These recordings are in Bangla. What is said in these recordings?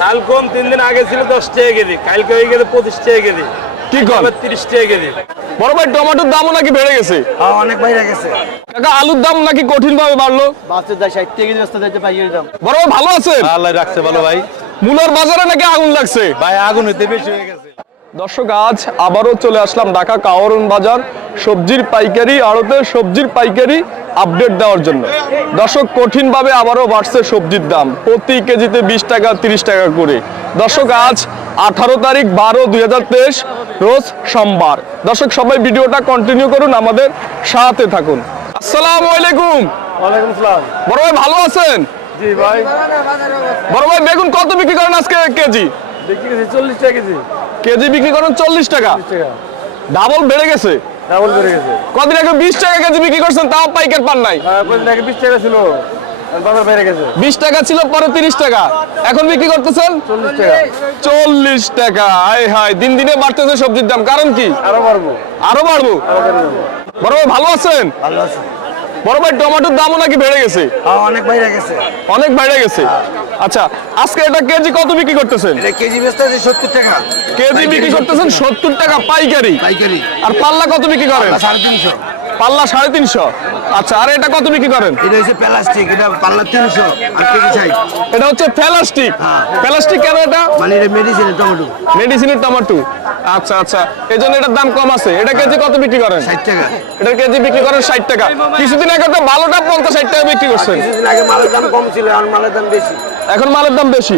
চাল কম তিন দিন আগে ছিল দশ টাকা কেজি কালকে হয়ে গেছে পঁচিশ টাকা কেজি। কি কর তিরিশ টাকা কেজি। বড় ভাই টমেটোর দামও নাকি বেড়ে গেছে? হ্যাঁ অনেক বাইরে গেছে। কাকা আলুর দাম নাকি কঠিন ভাবে বাড়লো? বাসের দাম ষাট কেজি ব্যস্ত যাচ্ছে দাম বড় ভাই ভালো আছে আল্লাহ রাখছে ভালো ভাই। মূলার বাজারে নাকি আগুন লাগছে? ভাই আগুন হইতে বেশি হয়ে গেছে। দর্শক আজ আবারও চলে আসলাম ঢাকা কাওয়ারন বাজার সবজির পাইকারি আড়তে সবজির পাইকারি আপডেট দেওয়ার জন্য। দর্শক কঠিনভাবে আবারও বাড়ছে সবজির দাম। প্রতি কেজিতে বিশ টাকা তিরিশ টাকা করে। দর্শক আজ আঠারো তারিখ বারো দুই রোজ সোমবার। দর্শক সবাই ভিডিওটা কন্টিনিউ করুন আমাদের সাথে থাকুন। আসসালামু আলাইকুম। বড় ভাই ভালো আছেন? ভাই। বড় ভাই বেগুন কত বিক্রি করেন আজকে কেজি? চল্লিশ টাকা কেজি। কেজি বিক্রি করেন চল্লিশ টাকা। ডাবল বেড়ে গেছে। ডাবল বেড়ে গেছে। কদিন আগে বিশ টাকা কেজি বিক্রি করছেন তাও পাইকার পান নাই। টাকা বিশ টাকা ছিল বিশ টাকা ছিল পরে তিরিশ টাকা। এখন বিক্রি করতেছেন? চল্লিশ টাকা। হাই হাই দিন দিনে বাড়তেছে সবজির দাম। কারণ কি? আরও বাড়বো। আরও বাড়বো। বড় ভালো আছেন? ভালো আছে। বড় ভাই টমেটোর দামও নাকি বেড়ে গেছে? হ্যাঁ অনেক বাইরে গেছে। অনেক বেড়ে গেছে? আচ্ছা আজকে এটা কেজি কত বিক্রি করতেছেন? এটা কেজি আছে সত্তর টাকা। কেজি বিক্রি করতেছেন সত্তর টাকা। পাইকারি। পাইকারি। আর পাল্লা কত বিক্রি করেন? সাড়ে তিনশো। পাল্লা সাড়ে তিনশো। আচ্ছা আর এটা কত বিক্রি করেন? এটা হচ্ছে প্লাস্টিক এটা পাল্লা তিনশো আর কেজি ষাট এটা হচ্ছে প্লাস্টিক। হ্যাঁ। প্লাস্টিক কেন এটা? মানে এটা মেডিসিনের টমেটো মেডিসিনের টমেটো আচ্ছা আচ্ছা। এই জন্য এটার দাম কম আছে। এটা কেজি কত বিক্রি করেন? ষাট টাকা। এটার কেজি বিক্রি করেন ষাট টাকা। কিছুদিন আগে তো ভালোটা পঞ্চাশ ষাট টাকা বিক্রি করছেন। কিছুদিন আগে মালের দাম কম ছিল আর মালের দাম বেশি। এখন মালের দাম বেশি।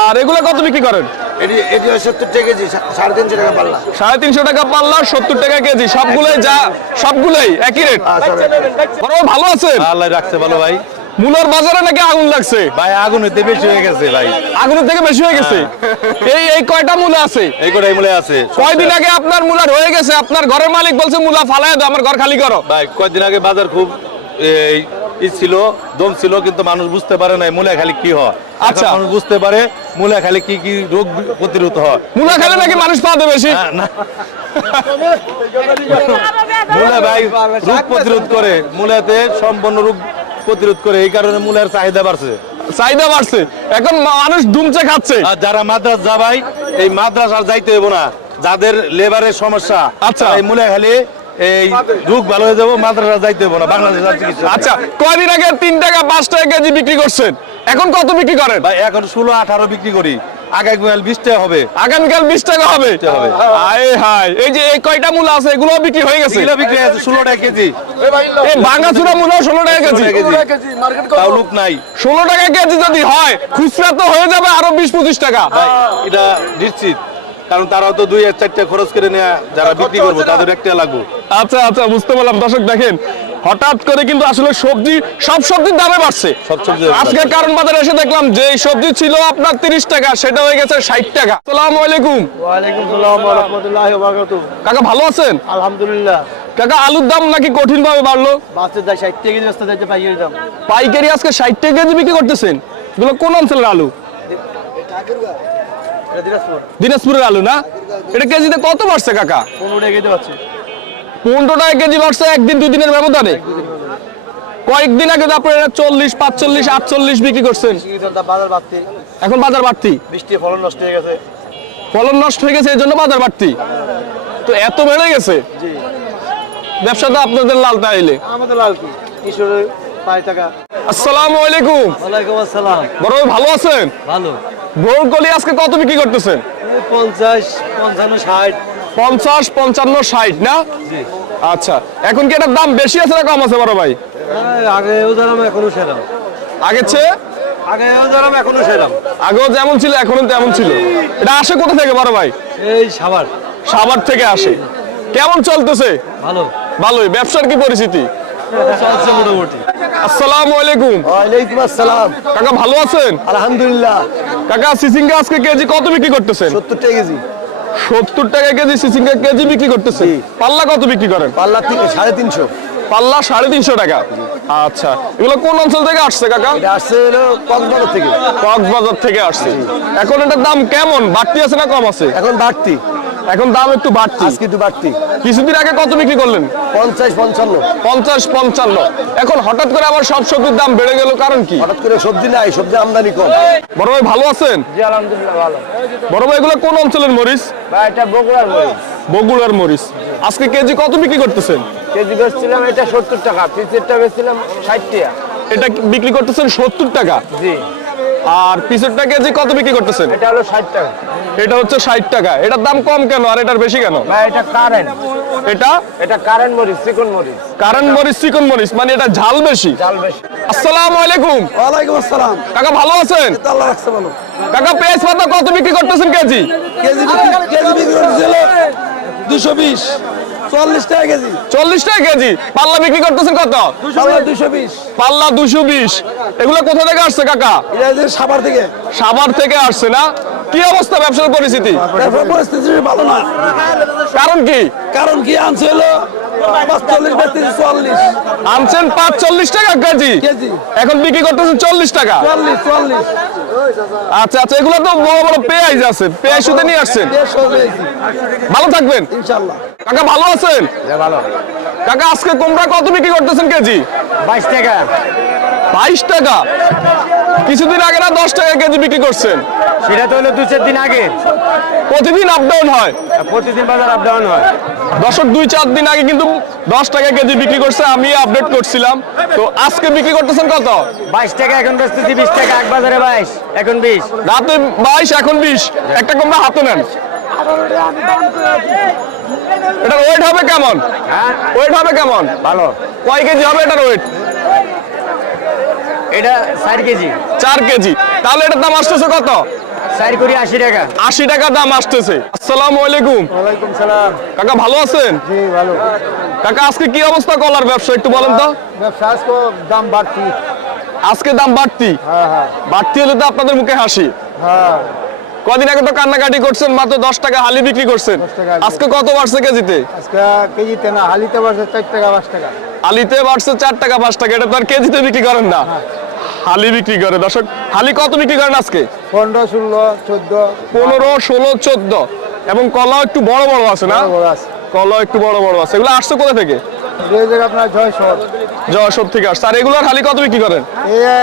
আর এগুলো কত বিক্রি করেন? এটি এটি সত্তর টাকা কেজি সাড়ে তিনশো টাকা পাল্লা। সাড়ে তিনশো টাকা পাল্লা সত্তর টাকা কেজি। সবগুলোই যা সবগুলোই একই রেট বড় ভালো আছেন আল্লাহ রাখছে ভালো ভাই। মূলার বাজারে নাকি আগুন লাগছে? ভাই বেশি হয়ে গেছে ভাই। আগুনের থেকে বেশি হয়ে গেছে? এই এই কয়টা মূলা আছে? এই মূলে আছে? কয়দিন আগে আপনার মূলার হয়ে গেছে? আপনার ঘরের মালিক বলছে মূলা ফালাই দাও আমার ঘর খালি করো। ভাই কয়েকদিন আগে বাজার খুব এই ছিল দম ছিল কিন্তু মানুষ বুঝতে পারে না মূলে খালি কি হয়। আচ্ছা। মানুষ বুঝতে পারে মূলে খালি কি কি রোগ প্রতিরোধ হয়। মূলা খেলে নাকি মানুষ পাবে বেশি? মূলে ভাই রোগ প্রতিরোধ করে মূলাতে সম্পূর্ণ রোগ প্রতিরোধ করে এই কারণে মূলের চাহিদা বাড়ছে। চাহিদা বাড়ছে। এখন মানুষ দুমচে খাচ্ছে। আর যারা মাদ্রাস যাবাই এই মাদ্রাস আর যাইতে হইব না। যাদের লেবারের সমস্যা আচ্ছা। এই মূলে খালি এই রোগ ভালো হয়ে যাব মাদ্রাসা যাইতে না বাংলাদেশ আর চিকিৎসা আচ্ছা কয়দিন আগে তিন টাকা পাঁচ টাকা কেজি বিক্রি করছেন? এখন কত বিক্রি করেন? ভাই এখন ষোলো আঠারো বিক্রি করি। আগামী বিশ টাকা হবে। আগামীকাল বিশ টাকা হবে? হবে। আয় হায় এই যে এই কয়টা মূলা আছে এগুলো বিক্রি হয়ে গেছে? বিক্রি আছে ষোলো টাকা কেজি। এই ভাঙাচুরা মূলা ষোলো টাকা কেজি। কেজি। তাও লোক নাই। ষোলো টাকা কেজি যদি হয় খুচরা তো হয়ে যাবে আরও বিশ পঁচিশ টাকা। এটা নিশ্চিত। কারণ তারাও তো দুই এক চারটা খরচ করে নেওয়া যারা বিক্রি করব তাদের একটা লাগবে। আচ্ছা আচ্ছা বুঝতে পারলাম। দর্শক দেখেন হঠাৎ করে কিন্তু আসলে সবজি সব সবজির দামে বাড়ছে। আজকে কারণ বাজারে এসে দেখলাম যে সবজি ছিল আপনার তিরিশ টাকা সেটা হয়ে গেছে ষাট টাকা। সালাম আলাইকুম। কাকা ভালো আছেন? আলহামদুলিল্লাহ। কাকা আলুর দাম নাকি কঠিন ভাবে বাড়লো পাইকারি আজকে ষাট টাকা কেজি বিক্রি করতেছেন। এগুলো কোন অঞ্চলের আলু? দিনাজপুরের আলু না? এটা কেজিতে কত বাড়ছে কাকা? পনেরো টাকা কেজি বাড়ছে একদিন দুই দিনের ব্যবধানে? কয়েকদিন আগে তো আপনারা চল্লিশ পাঁচচল্লিশ আটচল্লিশ বিক্রি করছেন। এখন বাজার বাড়তি? বৃষ্টি ফলন নষ্ট হয়ে গেছে। ফলন নষ্ট হয়ে গেছে এই জন্য বাজার বাড়তি? তো এত বেড়ে গেছে? ব্যবসা তো আপনাদের লাল তাইলে। আমাদের লাল কি? কিশোরে পাঁচ টাকা আসসালামু আলাইকুম। ওয়ালাইকুম আসসালাম। বড় ভালো আছেন? ভালো। ব্রোকলি আজকে কত বিক্রি করতেছেন পঞ্চাশ পঞ্চান্ন ষাট। পঞ্চাশ পঞ্চান্ন ষাট না? আচ্ছা এখন কি এটার দাম বেশি আছে না কম আছে বড় ভাই? আগেও ধরাম এখনও সেরাম আগের চেয়ে? আগেও ধরাম এখনও সেরাম আগেও যেমন ছিল এখনও তেমন ছিল। এটা আসে কোথা থেকে বড় ভাই? এই সাবার সাভার থেকে আসে। কেমন চলতেছে? ভালো। ভালোই ব্যবসার কি পরিস্থিতি? চলছে মোটামুটি আসসালামু আলাইকুম। ওয়ালাইকুম আসসালাম। কাকা ভালো আছেন? আলহামদুলিল্লাহ। কাকা সিসিঙ্গা আজকে কেজি কত বিক্রি করতেছেন? সত্তর টাকা কেজি। সত্তর টাকা কেজি সিসিঙ্গা কেজি বিক্রি করতেছেন। পাল্লা কত বিক্রি করেন? পাল্লা সাড়ে তিনশো। পাল্লা সাড়ে তিনশো টাকা। আচ্ছা এগুলো কোন অঞ্চল থেকে আসছে কাকা? আসছে কক্সবাজার থেকে। কক্সবাজার থেকে আসছে। এখন এটার দাম কেমন? বাড়তি আছে না কম আছে? এখন বাড়তি। এখন দাম একটু বাড়তি। আজকে একটু বাড়তি। কিছুদিন আগে কত বিক্রি করলেন? পঞ্চাশ পঞ্চান্ন। পঞ্চাশ পঞ্চান্ন। এখন হঠাৎ করে আবার সব সবজির দাম বেড়ে গেল কারণ কি? হঠাৎ করে সবজি নাই সবজি আমদানি কম। বড় ভাই ভালো আছেন? জি আলহামদুলিল্লাহ ভালো। বড় ভাই এগুলো কোন অঞ্চলের মরিচ? ভাই এটা বগুড়ার মরিচ। বগুড়ার মরিচ। আজকে কেজি কত বিক্রি করতেছেন? কেজি বেচছিলাম এটা সত্তর টাকা। পিসেরটা বেচছিলাম ষাট টাকা। এটা বিক্রি করতেছেন সত্তর টাকা? জি। আর পিসেরটা কেজি কত বিক্রি করতেছেন? এটা হলো ষাট টাকা। এটা হচ্ছে ষাট টাকা। এটার দাম কম কেন? আর এটার বেশি কেন? এটা কারেন্ট এটা? এটা কারেন্ট মরিচ চিকন মরিচ। কারণ মরিচ চিকন মরিচ মানে এটা ঝাল বেশি। চাল বেশি। আসসালামু আলাইকুম। ওয়ালাইকুম আসসালাম। কাকা ভালো আছেন? আল্লাহ রাখছে ভালো। কাকা পেঁয়াজ পাতা কত বিক্রি করতেছেন কেজি? বিক্রি চল্লিশ টাকা কেজি। চল্লিশ টাকা কেজি? পাল্লা বিক্রি করতেছেন কত? দুশো বিশ। পাল্লা দুশো বিশ। এগুলো কোথা থেকে আসছে কাকা? সাভার থেকে। সাভার থেকে আসছে না? কি অবস্থা ব্যবসার পরিস্থিতি? তারপর পরিস্থিতি ভালো না। কারণ কি? কারণ কি আনছে হলো আনছেন পাঁচ চল্লিশ টাকা কেজি? এখন বিক্রি করতেছেন চল্লিশ টাকা। আচ্ছা আচ্ছা এগুলো তো বড় বড় পেঁয়াজ আছে। পেঁয়াজ শুধু নিয়ে আসছেন। ভালো থাকবেন। কাকা ভালো আছেন? কাকা আজকে কুমড়া কত বিক্রি করতেছেন কেজি? বাইশ টাকা। বাইশ টাকা। কিছুদিন আগে না দশ টাকা কেজি বিক্রি করছেন। সেটা তো হলো দু চার দিন আগে। প্রতিদিন আপ ডাউন হয়। প্রতিদিন বাজার আপ ডাউন হয়। দশক দুই চার দিন আগে কিন্তু দশ টাকা কেজি বিক্রি করছে আমি আপডেট করছিলাম। তো আজকে বিক্রি করতেছেন কত? বাইশ টাকা এখন বেচতেছি বিশ টাকা এক বাজারে বাইশ এখন বিশ। রাতে বাইশ এখন বিশ। একটা কুমড়া হাতে নেন। এটার ওয়েট হবে কেমন? হ্যাঁ। ওয়েট হবে কেমন? ভালো। কয় কেজি হবে এটার ওয়েট এটা কেজি। চার কেজি। তাহলে এটার দাম আসতেছে কত? চার কোটি আশি টাকা। আশি টাকা দাম আসতেছে। আসসালামু আলাইকুম। ওয়ালাইকুম সালাম। কাকা ভালো আছেন? জি ভালো। কাকা আজকে কি অবস্থা কলার ব্যবসা? একটু বলেন তো। ব্যবসা আজকে দাম বাড়তি। আজকে দাম বাড়তি? হ্যাঁ হ্যাঁ। বাড়তি হলে তো আপনাদের মুখে হাসি। হ্যাঁ। কদিন আগে তো কান্নাকাটি করছেন মাত্র দশ টাকা হালি বিক্রি করছেন। আজকে কত বাড়ছে কেজিতে? কেজিতে না হালিতে বাড়ছে চার টাকা পাঁচ টাকা। হালিতে বাড়ছে চার টাকা পাঁচ টাকা। এটা তো আর কেজিতে বিক্রি করেন না। হালি বিক্রি করে। দর্শক হালি কত বিক্রি করেন আজকে? পনেরো ষোলো চোদ্দ। পনেরো ষোলো চোদ্দ। এবং কলা একটু বড় বড় আছে না? কলা একটু বড় বড় আছে। এগুলো আসছে কোথা থেকে? আপনার থেকে আসছে। আর এগুলোর হালি কত বিক্রি করেন?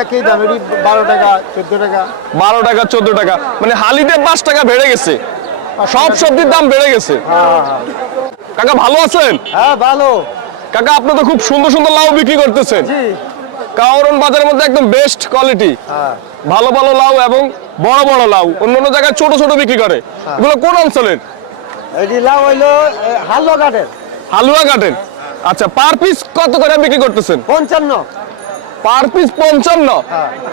একই দাম বারো টাকা চোদ্দ টাকা। বারো টাকা চোদ্দ টাকা। মানে হালিতে পাঁচ টাকা বেড়ে গেছে। সব সবজির দাম বেড়ে গেছে। কাকা ভালো আছেন? হ্যাঁ ভালো। কাকা আপনি তো খুব সুন্দর সুন্দর লাউ বিক্রি করতেছেন। জি কাউরন বাজারের মধ্যে একদম বেস্ট কোয়ালিটি হ্যাঁ। ভালো ভালো লাউ এবং বড় বড় লাউ। অন্য অন্য জায়গায় ছোট ছোট বিক্রি করে। এগুলো কোন অঞ্চলের? এটি লাউ হইল হালো কাঠের হালুয়া কাটেন আচ্ছা পার পিস কত করে বিক্রি করতেছেন? পঞ্চান্ন। পার পিস পঞ্চান্ন।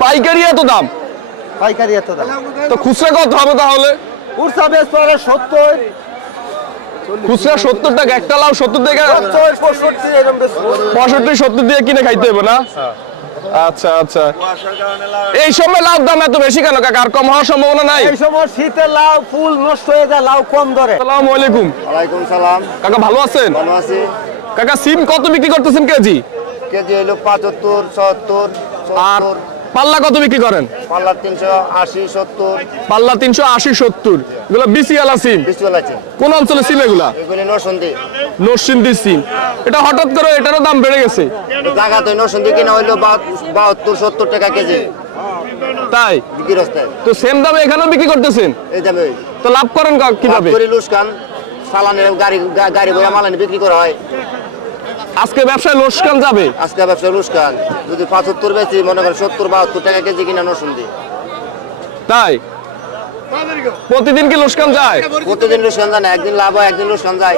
পাইকারি এত দাম? পাইকারি এত দাম। তো খুচরা কত হবে তাহলে? উড়সা বেশ পরে সত্তর। খুচরা সত্তর টাকা একটা লাউ সত্তর টাকা। পঁয়ষট্টি সত্তর দিয়ে কিনে খাইতে হবে না? আচ্ছা। আচ্ছা এই সময় লাউ দাম এত বেশি কেন কাকা? আর কম হওয়ার সম্ভাবনা নাই? এই সময় শীতে লাউ ফুল নষ্ট হয়ে যায় লাউ কম ধরে। আসসালামু আলাইকুম। ওয়ালাইকুম সালাম। কাকা ভালো আছেন? ভালো আছি। কাকা সিম কত বিক্রি করতেছেন কেজি? কেজি হইল পঁচাত্তর সত্তর আর পাল্লা কত বিক্রি করেন? পাল্লা তিনশো আশি সত্তর। পাল্লা তিনশো আশি সত্তর। এগুলো সিম? কোন অঞ্চলে সিম এগুলা? নরসন্দি সিম। এটা হঠাৎ করে এটারও দাম বেড়ে গেছে। জায়গাতে নরসন্দি কিনা হইল বাহাত্তর সত্তর টাকা কেজি। তাই? তো সেম দামে এখানেও বিক্রি করতেছেন? এই দামে। তো লাভ করেন কীভাবে? লুসকান সালানের গাড়ি গাড়ি বইয়া মালানি বিক্রি করা হয়। আজকে ব্যবসায় লোসকান যাবে? আজকে ব্যবসা লুসকান। যদি পঁচাত্তর বেশি মনে করেন সত্তর বাহাত্তর টাকা কেজি কিনা নরসন্দি তাই? প্রতিদিন কি লোসকান যায়? প্রতিদিন লুসকান যায় না একদিন লাভ হয় একদিন লুসকান যায়।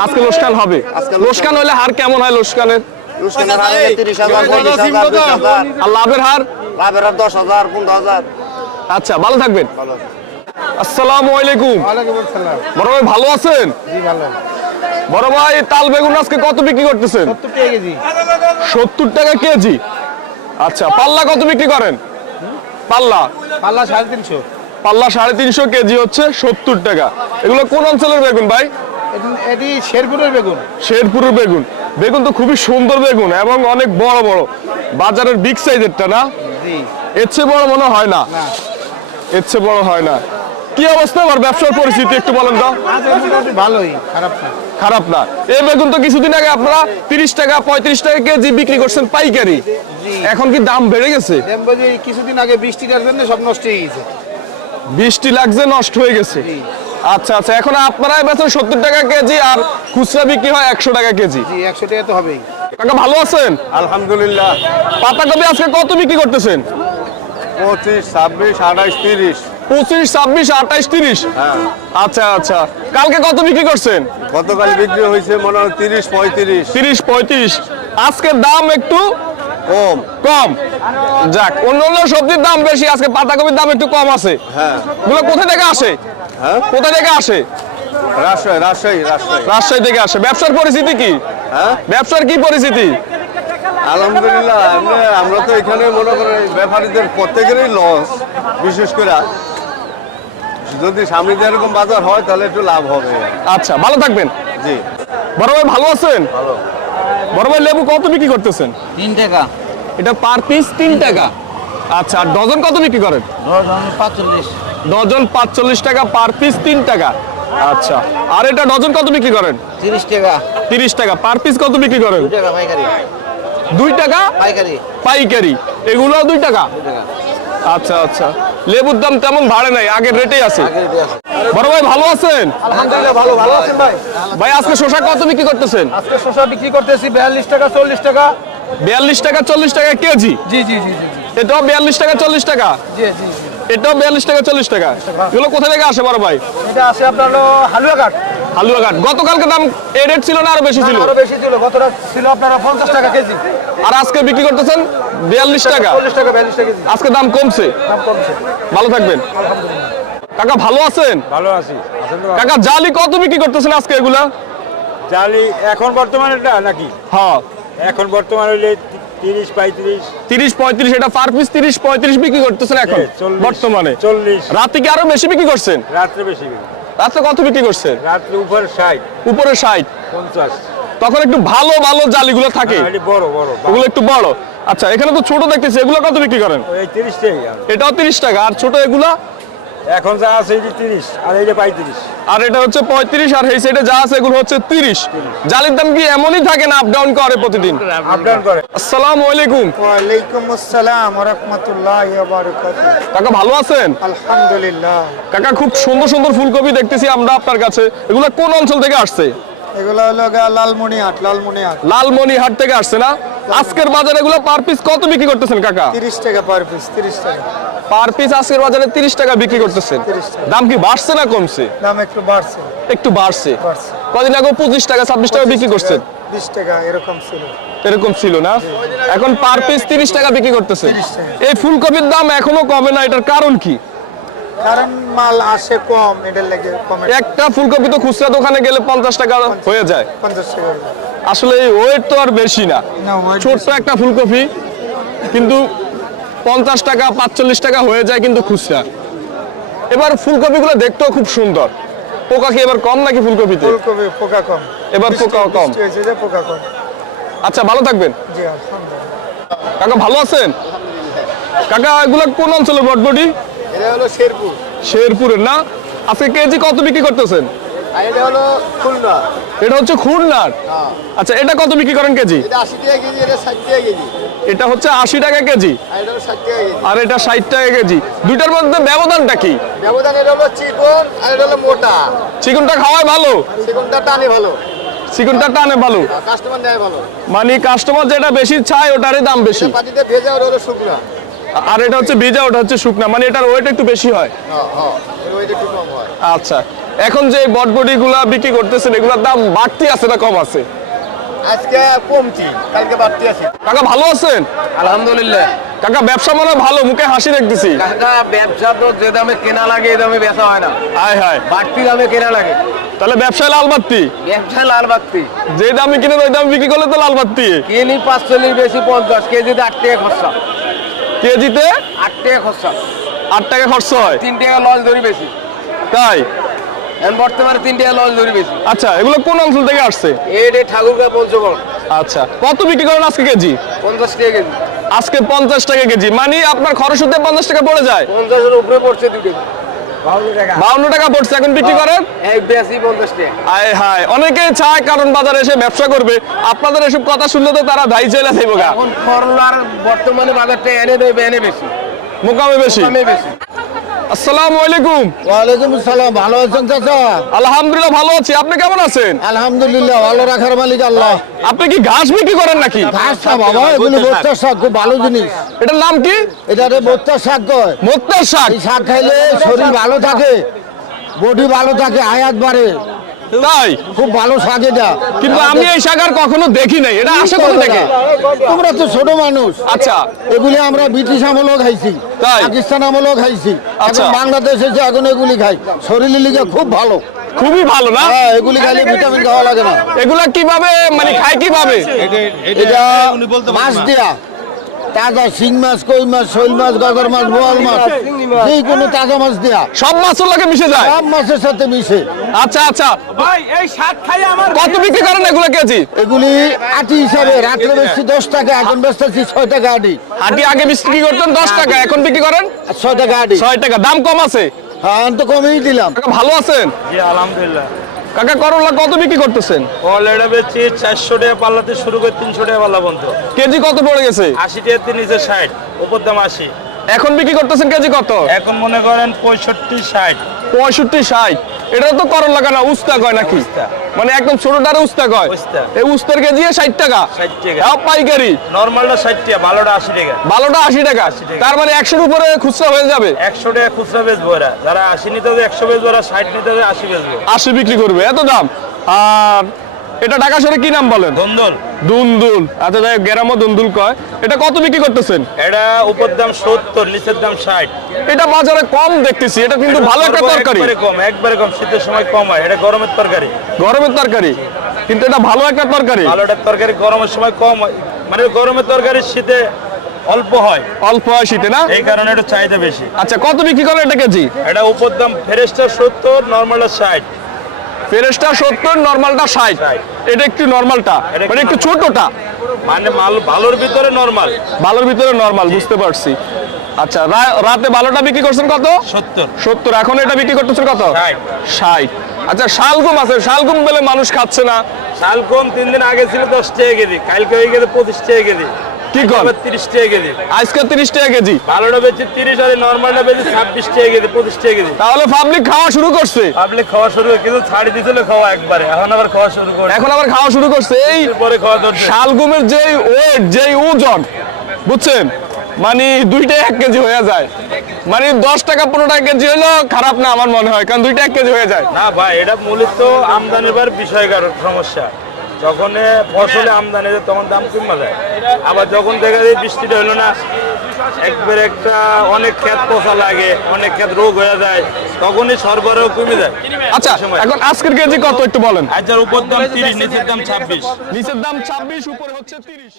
আজকে লোসকান হবে। আজকে লোসকান- হলে হার কেমন হয় লোসকানের? লুসকানের হার তিরিশ হাজার বিশ হাজার আর লাভের হার? লাভের হার দশ হাজার পনেরো হাজার। আচ্ছা ভালো থাকবেন। ভালো আসসালামু আলাইকুম। ওয়ালাইকুম আসসালাম। বড় ভাই ভালো আছেন? জি ভালো। বড় ভাই তাল বেগুন আজকে কত বিক্রি করতেছেন? সত্তর টাকা কেজি। আচ্ছা পাল্লা কত বিক্রি করেন? পাল্লা? পাল্লা সাড়ে তিনশো। পাল্লা সাড়ে তিনশো কেজি হচ্ছে সত্তর টাকা। এগুলো কোন অঞ্চলের বেগুন ভাই? এটি শেরপুরের বেগুন। শেরপুরের বেগুন। বেগুন তো খুবই সুন্দর বেগুন এবং অনেক বড় বড়। বাজারের বিগ সাইজেরটা না? এর চেয়ে বড় মনে হয় না। এর চেয়ে বড় হয় না। কি অবস্থা আমার ব্যবসার পরিস্থিতি একটু বলেন তো? ভালোই খারাপ না। খারাপ না। এই বেগুন তো কিছুদিন আগে আপনারা তিরিশ টাকা পঁয়ত্রিশ টাকা কেজি বিক্রি করছেন পাইকারি। এখন কি দাম বেড়ে গেছে? কিছুদিন আগে বৃষ্টিটার জন্য সব নষ্ট হয়ে গেছে। বৃষ্টি লাগছে নষ্ট হয়ে গেছে। আচ্ছা আচ্ছা এখন আপনারা বেচেন সত্তর টাকা কেজি আর খুচরা বিক্রি হয় একশো টাকা কেজি। একশো টাকা তো হবেই। কাকা ভালো আছেন? আলহামদুলিল্লাহ। পাতাকপি আজকে কত বিক্রি করতেছেন? পঁচিশ ছাব্বিশ আঠাইশ তিরিশ। পঁচিশ ছাব্বিশ আঠাইশ তিরিশ। আচ্ছা আচ্ছা। কালকে কত বিক্রি করছেন? গতকাল বিক্রি হয়েছে মনে হয় তিরিশ পঁয়ত্রিশ। তিরিশ পঁয়ত্রিশ। আজকে দাম একটু কম। কম। যাক অন্য অন্য সবজির দাম বেশি আজকে পাতাকপির দাম একটু কম আছে। হ্যাঁ। এগুলো কোথা থেকে আসে? হ্যাঁ? কোথা থেকে আসে? রাজশাহী রাজশাহী রাজশাহী। রাজশাহী থেকে আসে। ব্যবসার পরিস্থিতি কি? হ্যাঁ? ব্যবসার কি পরিস্থিতি? আলহামদুলিল্লাহ আমরা তো এখানে মনে করেন ব্যাপারীদের প্রত্যেকেরই লস বিশেষ করে যদি সামনে দিয়ে এরকম বাজার হয় তাহলে একটু লাভ হবে। আচ্ছা ভালো থাকবেন। জি। বড় ভাই ভালো আছেন? ভালো। বড় ভাই লেবু কত বিক্রি করতেছেন? তিন টাকা। এটা পার পিস তিন টাকা। আচ্ছা আর ডজন কত বিক্রি করেন? পাঁচচল্লিশ। ডজন পাঁচচল্লিশ টাকা পার পিস তিন টাকা। আচ্ছা আর এটা ডজন কত বিক্রি করেন? তিরিশ টাকা। তিরিশ টাকা পার পিস কত বিক্রি করেন? দুই টাকা পাইকারি। পাইকারি। এগুলো দুই টাকা। আচ্ছা আচ্ছা। লেবুর দাম তেমন ভাড়ে নাই আগের রেটেই আছে। বড় ভাই ভালো আছেন? আলহামদুলিল্লাহ ভালো ভালো আছেন ভাই। ভাই আজকে শশা কত বিক্রি করতেছেন? আজকে শসা বিক্রি করতেছি বিয়াল্লিশ টাকা চল্লিশ টাকা। বিয়াল্লিশ টাকা চল্লিশ টাকা কেজি? জি জি জি জি এটাও বিয়াল্লিশ টাকা চল্লিশ টাকা? জি জি এটাও বিয়াল্লিশ টাকা চল্লিশ টাকা? এগুলো কোথা থেকে আসে বড় ভাই? এটা আছে আপনার হলো হালুয়া কাঠ হালুয়াঘাট। গতকালকে দাম এই রেট ছিল না আরও বেশি ছিল? আরও বেশি ছিল গতটা ছিল আপনারা পঞ্চাশ টাকা কেজি। আর আজকে বিক্রি করতেছেন? বিয়াল্লিশ টাকা? আজকে দাম কমছে? ভালো থাকবেন। কাকা ভালো আছেন? ভালো আছি। কাকা জালি কত বিক্রি করতেছেন আজকে এগুলা? জালি এখন বর্তমানে নাকি? হ্যাঁ। এখন বর্তমানে হইলে তিরিশ পঁয়ত্রিশ। তিরিশ পঁয়ত্রিশ এটা পার পিস তিরিশ পঁয়ত্রিশ বিক্রি করতেছেন এখন চল্লিশ বর্তমানে। চল্লিশ। রাতে কি আরও বেশি বিক্রি করছেন? রাত্রে বেশি রাতে কত বিক্রি করছেন? রাত্রে উপরে ষাট। উপরে ষাট। পঞ্চাশ। তখন একটু ভালো ভালো জালিগুলো থাকে। বড় বড় ওগুলো একটু বড়। আচ্ছা এখানে তো ছোট দেখতেছি এগুলো কত বিক্রি করেন? এই এটাও তিরিশ টাকা আর ছোট এগুলা? এখন যা আছে এটি তিরিশ আর এই যে আর এটা হচ্ছে পঁয়ত্রিশ আর এই সাইডে যা আছে এগুলো হচ্ছে তিরিশ। জালির দাম কি এমনই থাকে না আপ ডাউন করে প্রতিদিন? আপ ডাউন করে। আসসালামু আলাইকুম। ওয়ালাইকুম আসসালাম রহমতুল্লাহ বারকাত কাকা ভালো আছেন? আলহামদুলিল্লাহ। কাকা খুব সুন্দর সুন্দর ফুলকপি দেখতেছি আমরা আপনার কাছে। এগুলো কোন অঞ্চল থেকে আসছে? এগুলো হলো গা লালমনিহাট লালমনিহাট। লালমনিহাট থেকে আসছে না? আজকের বাজারে এগুলো পার পিস কত বিক্রি করতেছেন কাকা? তিরিশ টাকা পার পিস তিরিশ টাকা। পার পিস আজকের বাজারে তিরিশ টাকা বিক্রি করতেছেন। দাম কি বাড়ছে না কমছে? দাম একটু বাড়ছে। একটু বাড়ছে। কদিন আগে পঁচিশ টাকা ছাব্বিশ টাকা বিক্রি করছেন। টাকা এরকম ছিল। এরকম ছিল না? এখন পার পিস তিরিশ টাকা বিক্রি করতেছে এই ফুলকপির দাম এখনও কমে না এটার কারণ কি? কারণ মাল আসে কম এটার লাগে কমে। একটা ফুলকপি তো খুচরা দোকানে গেলে পঞ্চাশ টাকা হয়ে যায়। পঞ্চাশ টাকা আসলে এই ওয়েট তো আর বেশি না। ছোট্ট একটা ফুলকপি কিন্তু পঞ্চাশ টাকা পাঁচচল্লিশ টাকা হয়ে যায় কিন্তু খুচরা। এবার ফুলকপিগুলো দেখতেও খুব সুন্দর। পোকা কি এবার কম নাকি ফুলকপিতে? ফুলকপি পোকা কম। এবার পোকা কম। পোকা কম। আচ্ছা ভালো থাকবেন। কাকা ভালো আছেন? কাকা এগুলো কোন অঞ্চলের বটবটি এটা হলো শেরপুর। শেরপুরের না? আজকে কেজি কত বিক্রি করতেছেন? এটা হলো খুলনা। এটা হচ্ছে খুলনার? আচ্ছা এটা কত বিক্রি করেন কেজি? এটা আশি টাকা কেজি এটা ষাট টাকা কেজি। এটা হচ্ছে আশি টাকা কেজি? আর এটা হলো ষাট টাকা কেজি। মধ্যে ব্যবধানটা কি? ব্যবধান এটা হলো চিকন আর এটা হলো মোটা। চিকনটা খাওয়ায় ভালো? চিকনটা টানে ভালো। চিকনটা টানে ভালো? কাস্টমার নেয় ভালো। মানে কাস্টমার যেটা বেশি চায় ওটারই দাম বেশি। পাতিতে ভেজা ওটা হলো শুকনা। আর এটা হচ্ছে ভিজা ওটা হচ্ছে শুকনা। মানে এটার ওয়েট একটু বেশি হয়। হ্যাঁ হ্যাঁ এর একটু কম হয়। আচ্ছা। এখন যে বটবটি গুলা বিক্রি করতেছেন এগুলোর দাম বাড়তি আছে না কম আছে? আজকে কমতি কালকে বাড়তি আছে। কাকা ভালো আছেন? আলহামদুলিল্লাহ। কাকা ব্যবসা মনে ভালো মুখে হাসি দেখতেছি। কাকা ব্যবসা তো যে দামে কেনা লাগে এই দামে বেচা হয় না। হায় হায়। বাড়তি দামে কেনা লাগে। তাহলে ব্যবসায় লাল বাত্তি? ব্যবসা লাল বাড়তি যে দামে কিনে ওই দাম বিক্রি করলে তো লাল বাত্তি। কিনি পাঁচচল্লিশ বেশি পঞ্চাশ কেজিতে আট টাকা খরচা। কেজিতে? আট টাকা খরচা। আট টাকা খরচ হয়। তিন টাকা লস ধরি বেশি। তাই? বর্তমানে তিন টাকা লস ধরি বেশি। আচ্ছা এগুলো কোন অঞ্চল থেকে আসছে? ঠাকুরগা পঞ্চগড়। আচ্ছা কত বিক্রি করেন আজকে কেজি? পঞ্চাশ টাকা কেজি। আজকে পঞ্চাশ টাকা কেজি মানে আপনার খরচ হতে পঞ্চাশ টাকা পড়ে যায়। পঞ্চাশের উপরে পড়ছে দুই টাকা। বাউন্ন টাকা পড়ছে এখন বিক্রি করেন? আয় হায় অনেকেই চায় কারণ বাজারে এসে ব্যবসা করবে। আপনাদের এসব কথা শুনলে তো তারা ধাই এখন বর্তমানে বাজারটা এনে দেবে এনে বেশি। মোকামে বেশি। দামে বেশি। আসসালামু আলাইকুম। ওয়ালাইকুম আসসালাম ভালো আছেন চাচা? আলহামদুলিল্লাহ ভালো আছি। আপনি কেমন আছেন? আলহামদুলিল্লাহ ভালো রাখার মালিক আল্লাহ। আপনি কি ঘাস বিক্রি করেন নাকি? ঘাস না বাবা এগুলো বত্তার শাক খুব ভালো জিনিস। এটার নাম কি? এটা রে বত্তার শাক কয়। মোত্তার শাক? এই শাক খাইলে শরীর ভালো থাকে বডি ভালো থাকে আয়াত বাড়ে। তাই? খুব ভালো শাক এটা। কিন্তু আমি এই শাক আর কখনো দেখি নাই। এটা আসে কোথা থেকে? তোমরা তো ছোট মানুষ। আচ্ছা। এগুলি আমরা ব্রিটিশ আমলেও খাইছি তাই? পাকিস্তান আমলেও খাইছি। আচ্ছা। এখন বাংলাদেশ এসে এখন এগুলি খাই। শরীরের লিগে খুব ভালো। খুবই ভালো না? হ্যাঁ এগুলি খাইলে ভিটামিন খাওয়া লাগে না। এগুলা কীভাবে মানে খায় কীভাবে? এটা মাছ দেয়া। তাজা শিং মাছ কই মাছ শৈল মাছ গগর মাছ বোয়াল মাছ যে কোনো তাজা মাছ দেয়া। সব মাছের লাগে মিশে যায়? সব মাছের সাথে মিশে। আচ্ছা আচ্ছা। ভাই এই শাক খাই আমার কত বিক্রি করেন এগুলো কেজি? এগুলি আটি হিসাবে রাত্রে বেশি দশ টাকা এখন বেচতেছি ছয় টাকা আটি। আটি আগে বিক্রি করতেন দশ টাকা এখন বিক্রি করেন? আর ছয় টাকা আটি। ছয় টাকা দাম কম আছে। হ্যাঁ তো কমেই দিলাম। ভালো আছেন? জি আলহামদুলিল্লাহ। কাকা করলা কত বিক্রি করতেছেন? এটা বেচছি চারশো টাকা পাল্লাতে শুরু করে তিনশো টাকা পাল্লা পর্যন্ত। কেজি কত পড়ে গেছে? আশি টাকা নিচে ষাট উপর দাম আশি। এখন বিক্রি করতেছেন কেজি কত? এখন মনে করেন পঁয়ষট্টি ষাট। পঁয়ষট্টি ষাট। এটা তো করলা কেনা? উস্তা কয় নাকি? মানে একদম ছোটটারে উস্তা কয়? এই উস্তার কেজি ষাট টাকা? 60 টাকা। পাইকারি? নর্মালটা ষাট টাকা ভালোটা আশি টাকা। ভালোটা আশি টাকা। তার মানে একশোর উপরে খুচরা হয়ে যাবে? একশো টাকা খুচরা বেচবো এরা। যারা আশি নিতে হবে একশো বেচবো ওরা ষাট নিতে হবে আশি বেচবো। আশি বিক্রি করবে এত দাম? আর এটা ঢাকা শহরে কি নাম বলেন? ধন্দল দুন্দুল। আচ্ছা যাই গ্রামও দুন্দুল কয়। এটা কত বিক্রি করতেছেন? এটা উপর দাম সত্তর নিচের দাম ষাট। এটা বাজারে কম দেখতেছি এটা কিন্তু ভালো একটা তরকারি। কম একবারে কম শীতের সময় কম হয় এটা গরমের তরকারি। গরমের তরকারি কিন্তু এটা ভালো একটা তরকারি। ভালো একটা তরকারি গরমের সময় কম হয়। মানে গরমের তরকারি শীতে অল্প হয়। অল্প হয় শীতে না? এই কারণে একটু চাহিদা বেশি। আচ্ছা কত বিক্রি করে এটা কেজি? এটা উপর দাম ফ্রেশটা সত্তর নর্মালটা ষাট। ফেরেসটা সত্তর নর্মালটা ষাট। এটা একটু নর্মালটা মানে একটু ছোটটা। মানে মাল ভালোর ভিতরে নর্মাল ভালোর ভিতরে নর্মাল বুঝতে পারছি। আচ্ছা রাতে ভালোটা বিক্রি করছেন কত? সত্তর। সত্তর এখন এটা বিক্রি করতেছেন কত? 60 ষাট। আচ্ছা শালগুম আছে শালগুম বলে মানুষ খাচ্ছে না। শাল কম তিন দিন আগে ছিল দশ টাকা কেজি কালকে হয়ে গেছে পঁচিশ টাকা কেজি। কি কর আবার তিরিশ টাকা কেজি। আজকে তিরিশ টাকা কেজি? ভালোটা বেচি তিরিশ আর নর্মালটা বেচি ছাব্বিশ টাকা কেজি পঁচিশ টাকা কেজি। তাহলে পাবলিক খাওয়া শুরু করছে। পাবলিক খাওয়া শুরু কিন্তু ছাড়ি দিছিল খাওয়া একবারে এখন আবার খাওয়া শুরু করে এখন আবার খাওয়া শুরু করছে। এই পরে খাওয়া ধরছে। শালগুমের যে ওয়েট যে ওজন বুঝছেন? মানে দুইটা এক কেজি হয়ে যায়। মানে দশ টাকা পনেরো টাকা কেজি হইল খারাপ না আমার মনে হয় কারণ দুইটা এক কেজি হয়ে যায়। না ভাই এটা মূলত আমদানি বার বিষয় কারণ সমস্যা। যখন ফসলে আমদানি হয় তখন দাম কমে যায়। আবার যখন দেখা যায় বৃষ্টিটা হলো না একবার একটা অনেক ক্ষেত পোষা লাগে অনেক ক্ষেত রোগ হয়ে যায় তখনই সরবরাহ কমে যায়। আচ্ছা এখন আজকের কেজি কত একটু বলেন? আচ্ছা উপর দাম তিরিশ নিচের দাম ছাব্বিশ। নিচের দাম ছাব্বিশ উপরে হচ্ছে তিরিশ।